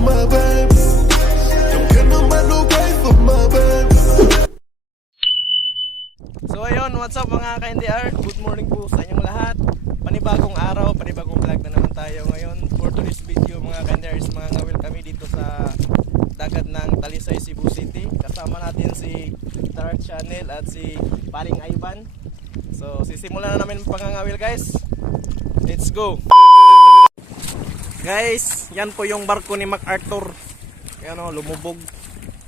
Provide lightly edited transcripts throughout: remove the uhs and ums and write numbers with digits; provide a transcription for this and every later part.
my baby. Don't care no man no way for my baby. So ayun, what's up mga ka-NDR? Good morning po sa inyong lahat. Panibagong araw, panibagong vlog na naman tayo ngayon. For today's video mga ka-NDR is mga ngawil kami dito sa dagat ng Talisay, Cebu City. Kasama natin si Dark Channel at si Paring Ivan. So sisimulan na namin pangangawil guys. Let's go! Guys, yan po yung barko ni MacArthur. Yan o, lumubog.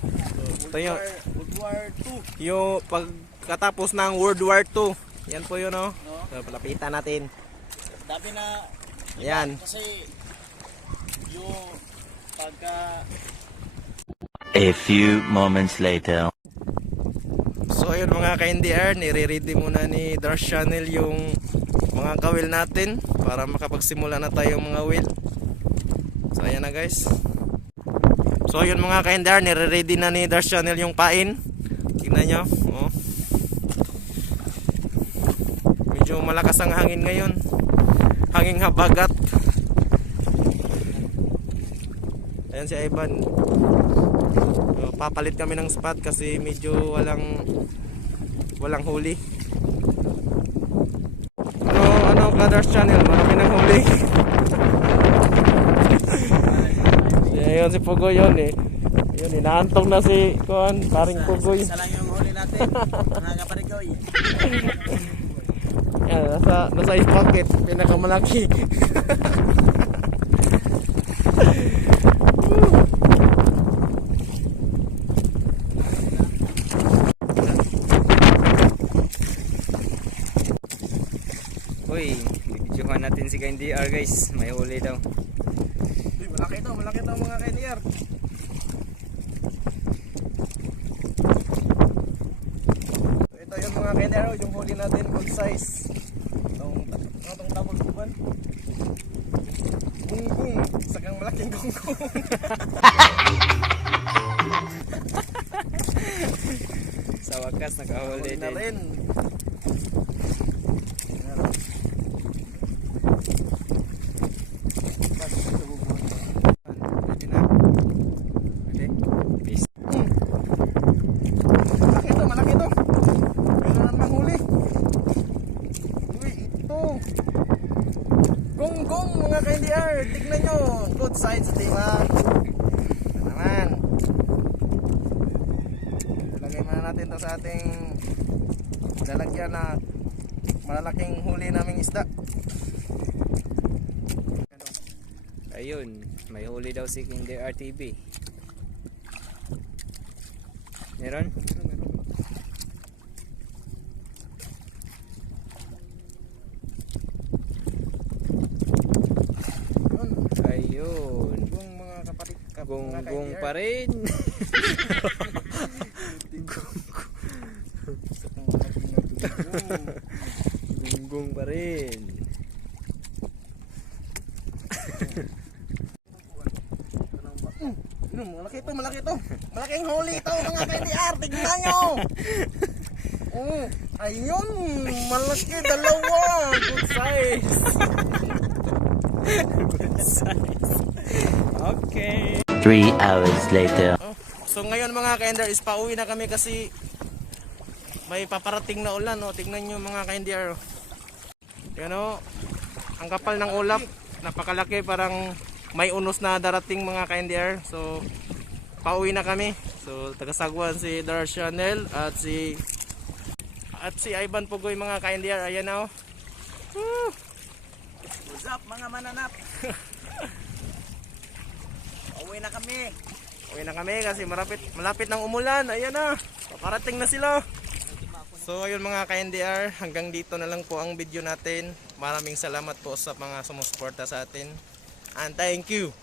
So, ito yung World War II. yung pagkatapos ng World War II. Yan po yun o. So, palapitan natin. Dami na. Ayan. Kasi yung pagka A few moments later. So ayun mga ka-NDR, nire-ready muna ni Dark Channel yung mga kawil natin para makapagsimula na tayo mga wheel. So ayan na guys. So ayun mga ka-NDR, nire-ready na ni Dark Channel yung pain. Tingnan nyo. Oh. Medyo malakas ang hangin ngayon. Hangin habagat. Ayan si Ivan. So, papalit kami ng spot kasi medyo walang huli. Ano Brothers Channel, marami ng huli. Ayun si Pugoy yun eh. Yun, inaantong na si Paring Pugoy. isa lang yung huli natin. Mga kaparigoy. Yan, nasa his pocket, pinakamalaki. Uy, videohan natin si KNDR guys, may huli daw. Uy, malaki to mga ka-NDR. Ito yung mga ka-NDR, yung huli natin, good size. Itong tapos kuban. Gunggong, sagang malaking gunggong. Sa wakas nakahuli Na din. rin. Pwede na. Pwede? Peace. Malaki to. Meron na manghuli. Uy, ito. Gonggong mga ka-NDR. Tignan nyo. Good size, diba? Ito naman. Ilagay muna natin to sa ating lalagyan na malaking huli naming isda. Ayun, may huli daw si KNDR TV. Meron? Ayun. Gonggong mga kapatid. Gonggong pa rin. Gonggong pa rin. Malaki to. Malaking huli ito mga ka-NDR. Tignan nyo. Ayun, malaki dalawa. Good size. Good size. Okay. 3 hours later. So ngayon mga ka-NDR is pauwi na kami kasi may paparating na ulan. Tignan nyo mga ka-NDR. Yan o. Ang kapal ng ulap. Napakalaki, parang may unos na darating mga ka-NDR. So pauwi na kami. So tagasagwan si Dark Channel at si Ivan Pugoy mga ka-NDR. Ayan na o. What's up mga mananap? Uwi na kami. Uwi na kami kasi malapit ng umulan. Ayan na. Paparating na sila. So ayun mga ka-NDR, hanggang dito na lang po ang video natin. Maraming salamat po sa mga sumusuporta sa atin. And thank you.